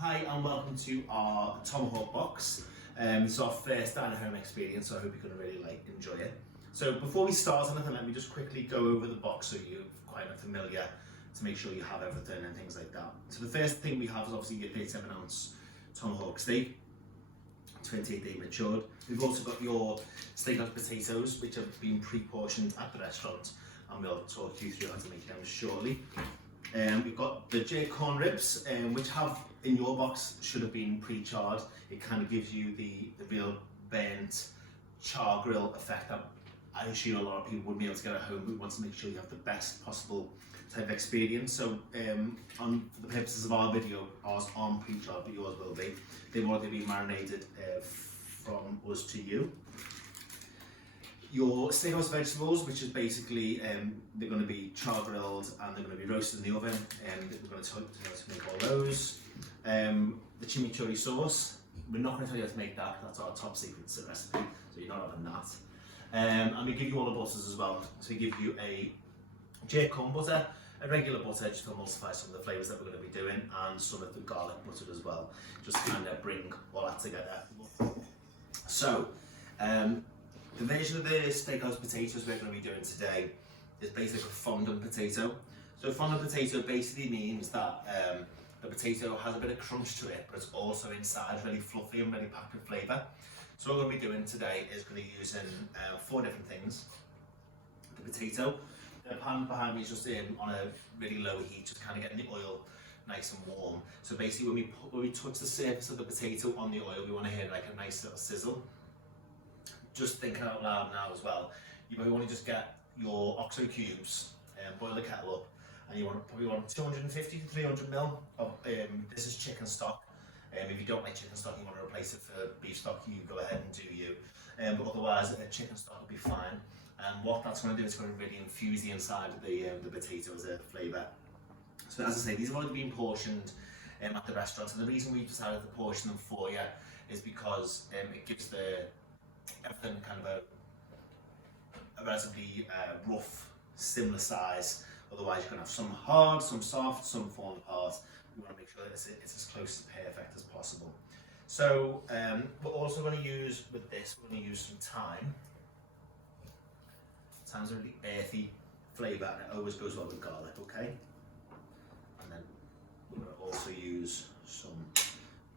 Hi and welcome to our Tomahawk box. This is our first Dine at home experience, so I hope you're going to really enjoy it. So before we start anything, let me just quickly go over the box so you're quite familiar, to make sure you have everything and things like that. So the first thing we have is obviously your 37-ounce Tomahawk steak, 28-day matured. We've also got your Steakhouse potatoes, which have been pre-portioned at the restaurant, and we'll talk you through how to make them shortly. We've got the jerk corn ribs, which have in your box should have been pre-charred. It kind of gives you the real burnt char grill effect that I assume a lot of people would be able to get at home, but we want to make sure you have the best possible type of experience. So for the purposes of our video, ours aren't pre-charred, but yours will be. They've already been marinated from us to you. Your Steakhouse vegetables, which is basically, they're going to be char grilled and they're going to be roasted in the oven, and we're going to make all those. The chimichurri sauce, we're not going to tell you how to make that, that's our top secret recipe, so you're not having that. And we give you all the butters as well, so we give you a jerk corn butter, a regular butter just to emulsify some of the flavours that we're going to be doing, and some of the garlic butter as well, just to kind of bring all that together. So, the version of the Steakhouse potatoes we're going to be doing today is basically a fondant potato. So fondant potato basically means that the potato has a bit of crunch to it, but it's also inside really fluffy and really packed with flavour. So what we're going to be doing today is going to be using 4 different things. The potato, the pan behind me is just on a really low heat, just kind of getting the oil nice and warm. So basically when we touch the surface of the potato on the oil, we want to hear like a nice little sizzle. Just thinking out loud now as well, you probably want to just get your OXO cubes, boil the kettle up, and you probably want 250 to 300 ml of, this is chicken stock. If you don't like chicken stock, you want to replace it for beef stock, you go ahead and do you. But otherwise, chicken stock will be fine. And what that's going to do is going to really infuse the inside of the potato as a flavour. So as I say, these have already been portioned at the restaurant, and the reason we decided to portion them for you is because it gives everything kind of a relatively rough, similar size. Otherwise you're going to have some hard, some soft, some falling apart. We want to make sure that it's as close to perfect as possible. So we're also going to use, with this, we're going to use some thyme. Thyme's a really earthy flavour and it always goes well with garlic, okay? And then we're going to also use some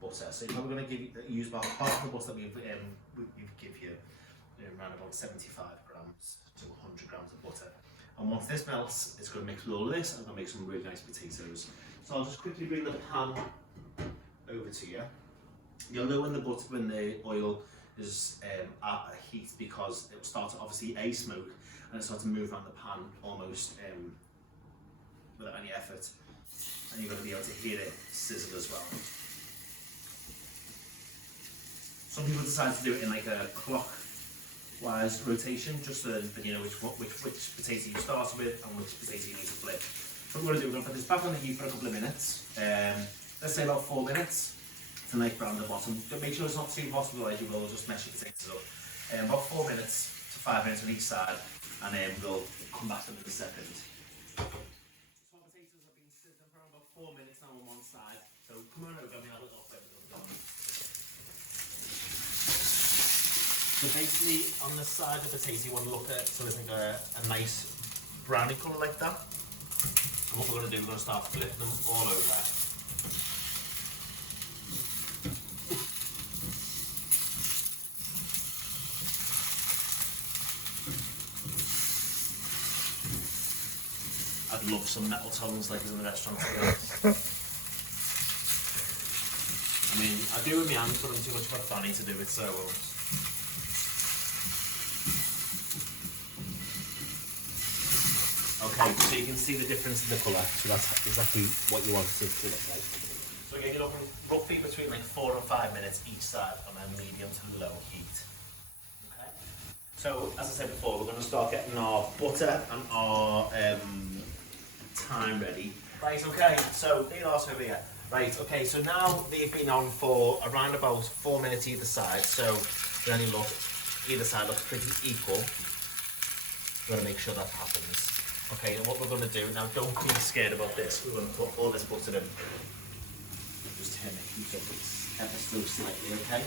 butter. So you're probably going to use about half the butter that we've give you, around about 75 grams to 100 grams of butter. And once this melts, it's going to mix with all of this, and I'm going to make some really nice potatoes. So I'll just quickly bring the pan over to you. You'll know when the oil is at a heat, because it will start to obviously smoke, and it'll start to move around the pan almost without any effort. And you're going to be able to hear it sizzle as well. Some people decide to do it in like a clockwise rotation, just so that you know which potato you start with and which potato you need to flip. So what we're going to do, we're going to put this back on the heat for a couple of minutes. Let's say about 4 minutes. It's a nice brown at the bottom. Make sure it's not too hot, otherwise you will just mess your potatoes up. About 4 minutes to 5 minutes on each side, and then we'll come back to them in a second. So our potatoes have been sizzling for about 4 minutes now on one side. So come on over and have a little bit of them. So basically, on the side of the potato, you want to look at so there's like a nice browny colour like that. So what we're going to do, we're going to start flipping them all over. I'd love some metal tongues like there's in the restaurant. I mean, I do with my hands, but I'm too much of a fanny to do it, so. Okay, so you can see the difference in the colour, so that's exactly what you want it to look like. So again, you're looking roughly between like 4 and 5 minutes each side on a medium to low heat. Okay. So as I said before, we're going to start getting our butter and our thyme ready. Right, okay, so they are over here. Right, okay, so now they've been on for around about 4 minutes either side, so then you look, either side looks pretty equal. We're going to make sure that happens. Okay, and what we're going to do, now don't be scared about this, we're going to put all this butter in. Just turn the heat up ever so slightly, okay?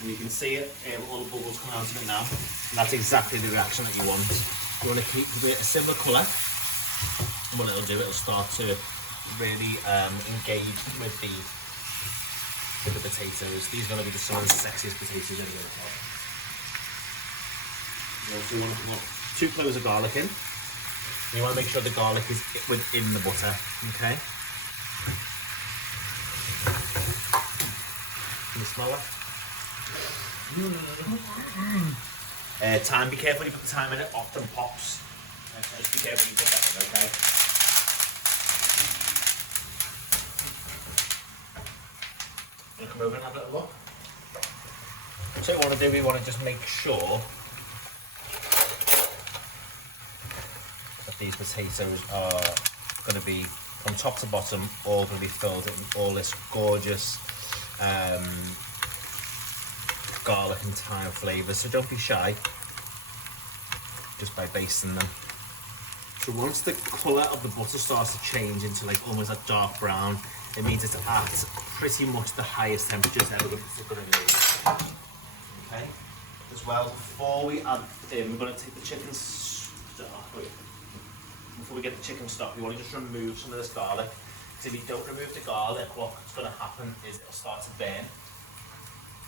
And you can see it, all the bubbles coming out of it now. And that's exactly the reaction that you want. You want to keep it a similar colour. And what it'll do, it'll start to really engage with the potatoes. These are going to be some of the sexiest potatoes you're going to have. You also want to put 2 cloves of garlic in. You want to make sure the garlic is within the butter, okay? Can you smell that? Thyme, be careful when you put the thyme in, it often pops. So just be careful when you put that in, okay? You come over and have a little look. So what we want to do, we want to just make sure that these potatoes are going to be, from top to bottom, all going to be filled in all this gorgeous garlic and thyme flavours. So don't be shy, just by basting them. So once the colour of the butter starts to change into like almost a dark brown, it means it's at pretty much the highest temperatures ever going to be. Okay. As well, before we add in, we're going to take the chicken stock. Before we get the chicken stock, we want to just remove some of this garlic. Because if you don't remove the garlic, what's going to happen is it'll start to burn,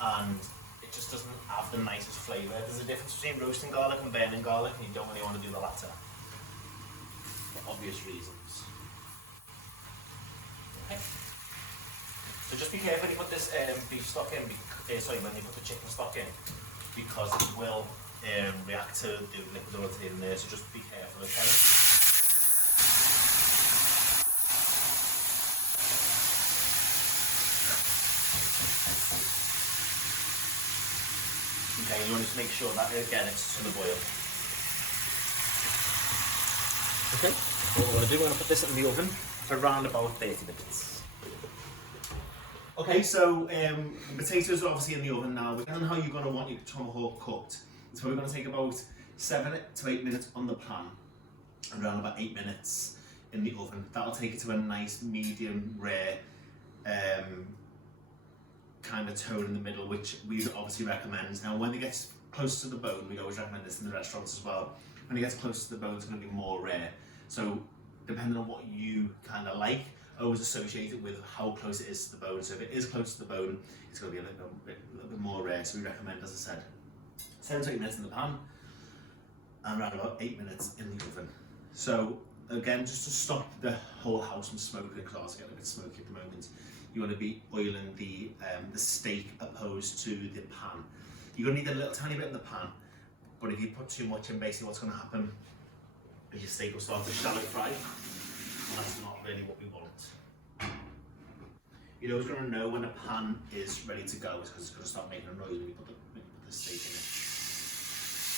and it just doesn't have the nicest flavour. There's a difference between roasting garlic and burning garlic, and you don't really want to do the latter, for obvious reasons. Okay. So just be careful when you put this beef stock in, when you put the chicken stock in, because it will react to the liquid oil in there, so just be careful, okay? Okay, you want to make sure that, again, it's to the boil. Okay, what we're going to do, we're going to put this in the oven for around about 30 minutes. Okay, so the potatoes are obviously in the oven now. Depending on how you're going to want your tomahawk cooked, it's probably going to take about 7 to 8 minutes on the pan, and around about 8 minutes in the oven. That'll take it to a nice medium rare kind of tone in the middle, which we obviously recommend. Now, when it gets close to the bone, we always recommend this in the restaurants as well. When it gets close to the bone, it's going to be more rare. So, depending on what you kind of like, always associate it with how close it is to the bone. So if it is close to the bone, it's going to be a little bit more rare. So we recommend, as I said, 7 to 8 minutes in the pan and around about 8 minutes in the oven. So again, just to stop the whole house from smoking, because it's getting a bit smoky at the moment, you want to be oiling the steak opposed to the pan. You're going to need a little tiny bit in the pan, but if you put too much in, basically what's going to happen is your steak will start to shallow fry, and that's not really what we want. You're always going to know when a pan is ready to go, because it's going to start making a noise when you put the steak in it.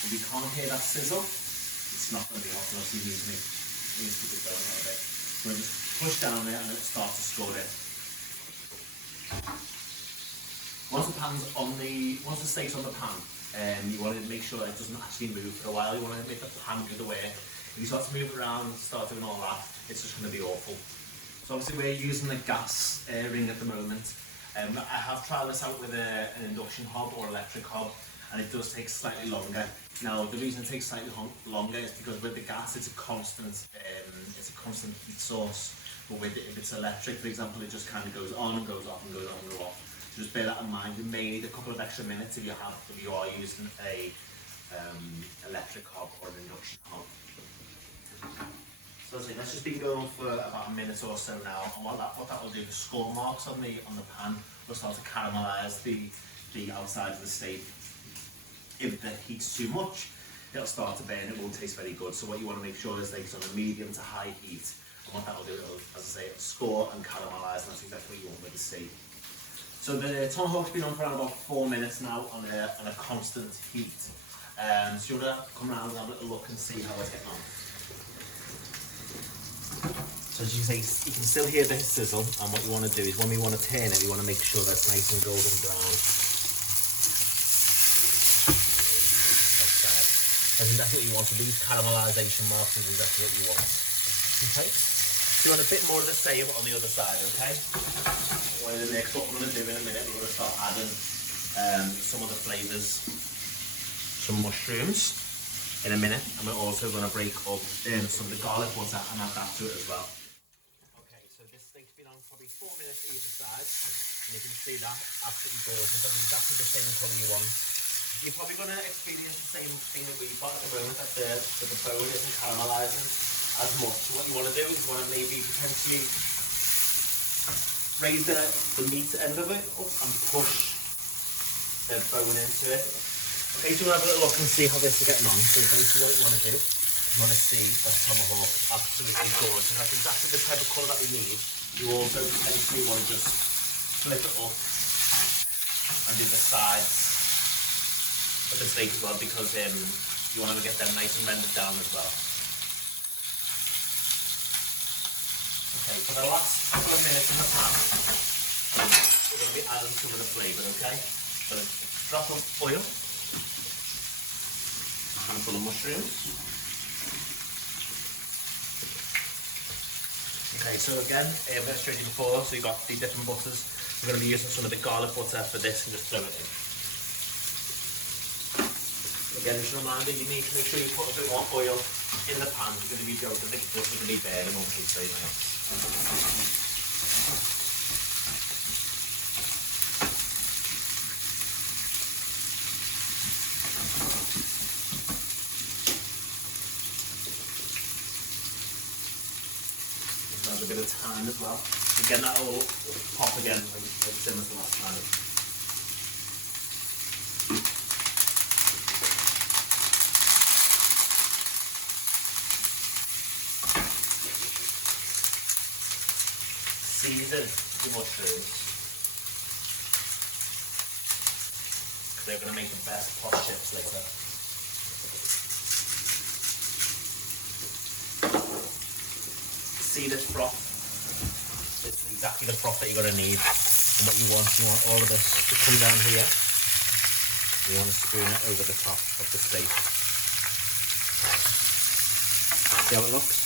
If you can't hear that sizzle, it's not going to be hot enough, so you need to keep it going a little bit. So you just push down there and it'll start to score it. Once the steak's on the pan, you want to make sure that it doesn't actually move for a while. You want to make the pan move the way. If you start to move it around, start doing all that, it's just going to be awful. So obviously we're using a gas ring at the moment. I have tried this out with an induction hob or electric hob, and it does take slightly longer. Now the reason it takes slightly longer is because with the gas it's a constant heat source. But if it's electric, for example, it just kind of goes on and goes off and goes on and goes off. So just bear that in mind. You may need a couple of extra minutes if you are using a electric hob or an induction hob. So let's just be going for about a minute or so now, and what that will do, the score marks on the pan will start to caramelise the outside of the steak. If the heat's too much, it'll start to burn, it won't taste very good. So what you want to make sure is that it's on a medium to high heat, and what that will do, as I say, it'll score and caramelise, and that's exactly what you want with the steak. So the tomahawk's been on for around about 4 minutes now on a constant heat. So you want to come around and have a little look and see how it's getting on. So as you can see, you can still hear the sizzle, and what you want to do is when we want to turn it, we want to make sure that's nice and golden brown. That's exactly what you want. So these caramelisation marks is exactly what you want. Okay. So So you want a bit more of the same on the other side, okay? Well, the next what we're going to do in a minute, we're going to start adding some of the flavours. Some mushrooms in a minute, and we're also going to break up some of the garlic butter and add that to it as well. Okay, so this steak's been on probably 4 minutes either side, and you can see that absolutely gorgeous. That's exactly the same colour you want. You're probably going to experience the same thing that we've got at the moment, that the bone isn't caramelising as much. So what you want to do is you want to maybe potentially raise the meat end of it up and push the bone into it. Okay, so we'll have a little look and see how this is getting on. So basically what you want to do, you want to see that tomahawk absolutely gorgeous. That's exactly the type of colour that we need. You also potentially want to just flip it up and do the sides of the steak as well, because you want to get them nice and rendered down as well. Okay, for the last couple of minutes in the pan, we're going to be adding some of the flavour, okay? So a drop of oil, a handful of mushrooms. Okay, so again, I've showed you before, so you've got the different butters. We're going to be using some of the garlic butter for this and just throw it in. Again, just a reminder, you need to make sure you put a bit more oil in the pan because if you don't, the butter is going to be bare and won't taste very nice. A bit of thyme as well. Again, that will pop again like similar to last time. Season the mushrooms because they're going to make the best pot chips later. See this froth? It's exactly the froth that you're going to need. And what you want all of this to come down here. You want to spoon it over the top of the steak. See how it looks?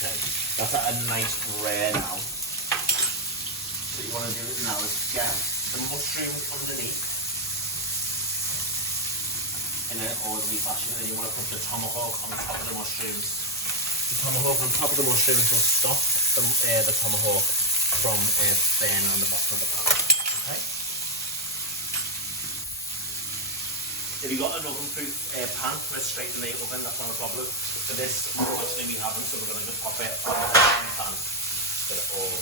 Okay, that's at a nice rare now. What you want to do now is get the mushrooms underneath in an orderly fashion, and then you want to put the tomahawk on top of the mushrooms. The tomahawk on top of the mushrooms will stop the tomahawk from burning on the bottom of the pan. Okay. If you've got an oven-proof pan, put it straight in the oven, that's not a problem. For this, unfortunately we haven't, so we're going to just pop it on the pan. Get it all.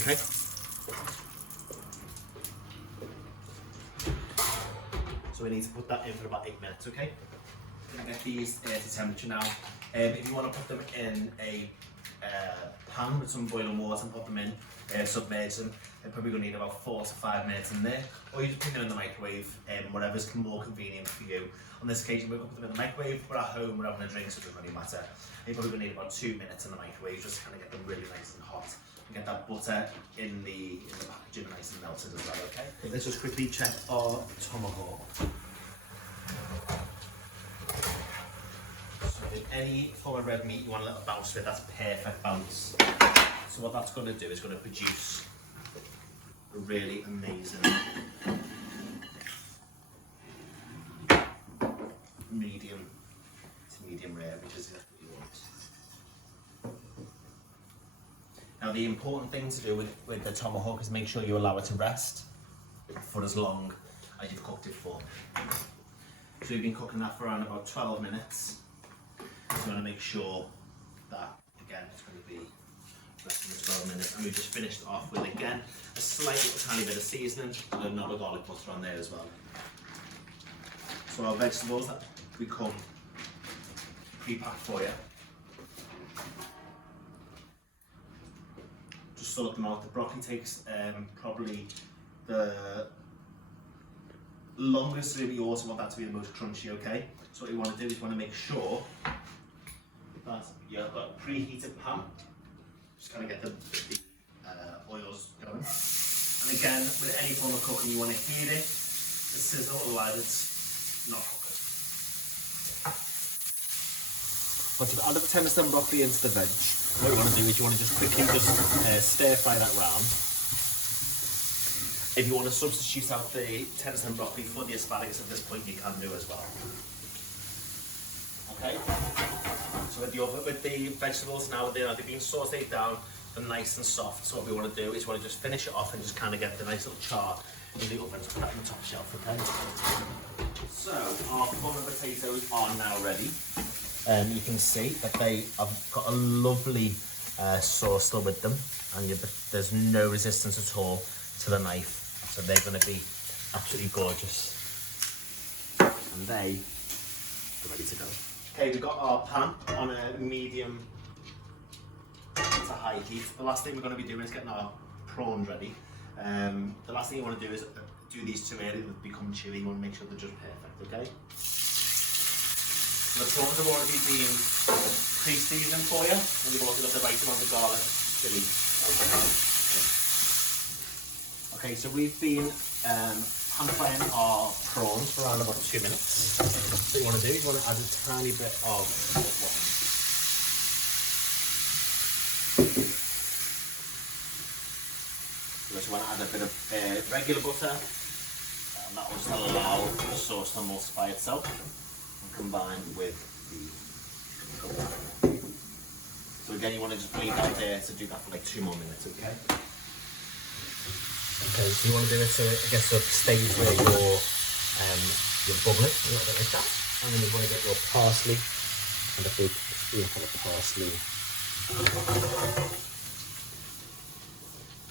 Okay. So we need to put that in for about 8 minutes, okay? I'm going to get these to temperature now. If you want to put them in a pan with some boiling water and put them in, submerge them, they're probably going to need about 4 to 5 minutes in there. Or you just put them in the microwave, whatever's more convenient for you. On this occasion, we're going to put them in the microwave. We're at home, we're having a drink, so it doesn't really matter. You're probably going to need about 2 minutes in the microwave just to kind of get them really nice and hot. And get that butter in the packaging nice and melted as well, okay? Let's just quickly check our tomahawk. So in any form of red meat you want a little bounce with, that's perfect bounce. So what that's going to do is going to produce a really amazing medium to medium rare, which is exactly what you want. Now the important thing to do with the tomahawk is make sure you allow it to rest for as long as you've cooked it for. So you've been cooking that for around about 12 minutes. So you want to make sure that, again, it's going to be resting for 12 minutes. And we've just finished off with, again, a slight little tiny bit of seasoning and another garlic butter on there as well. So our vegetables that we come pre-packed for you. Just sort them out. The broccoli takes probably the longest, so we also want that to be the most crunchy, okay? So what you want to do is you want to make sure that you've got a preheated pan. Just kind of get the oils going. And again, with any form of cooking, you want to heat it, the sizzle, otherwise it's not cooked. Once you've added the tender stem broccoli into the veg, what you want to do is you want to just quickly stir fry that round. If you want to substitute out the tender stem broccoli for the asparagus at this point, you can do as well. Okay. So with the vegetables now, they've been sautéed down, they're nice and soft. So what we want to do is we want to just finish it off and just kind of get the nice little char in the oven to put that on the top shelf. Okay. So our corn and potatoes are now ready. You can see that they have got a lovely sauce still with them, and there's no resistance at all to the knife. So they're going to be absolutely gorgeous, and they are ready to go. Okay, we've got our pan on a medium to high heat. The last thing we're going to be doing is getting our prawns ready. The last thing you want to do is do these too early, they become chewy. You want to make sure they're just perfect, okay? So the prawns have already been pre-seasoned for you, and you've also got the right amount of garlic, chilli. Okay, so we've been pan frying our prawns for around about 2 minutes. What you want to do is you want to add a tiny bit of wine. You also want to add a bit of regular butter, and that will just allow the sauce to emulsify itself and combine with the. So again, you want to just leave that there to do that for like 2 more minutes, okay? Okay, so you want to do it to, I guess, the stage where you're bubbling a little bit like that, and then you want to get your parsley and a big spoonful of parsley.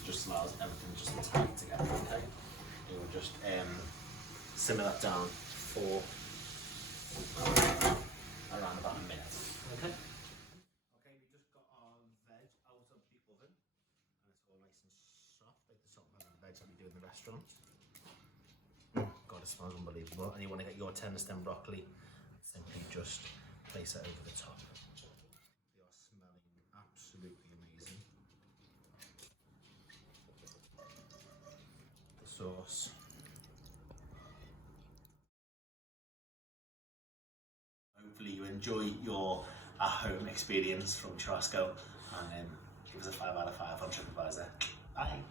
Just allows everything just to tight together. Okay, you will just simmer that down for around about a minute. Okay. Okay, we just got our veg out of the oven, and it's all nice and soft, like the salt and veg that we do in the restaurant. God, it smells unbelievable. And you want to get your tender stem broccoli, simply just place it over the top. They are smelling absolutely amazing. The sauce. Hopefully you enjoy your at-home experience from Churrasco, and give us a 5 out of 5 on TripAdvisor. Bye.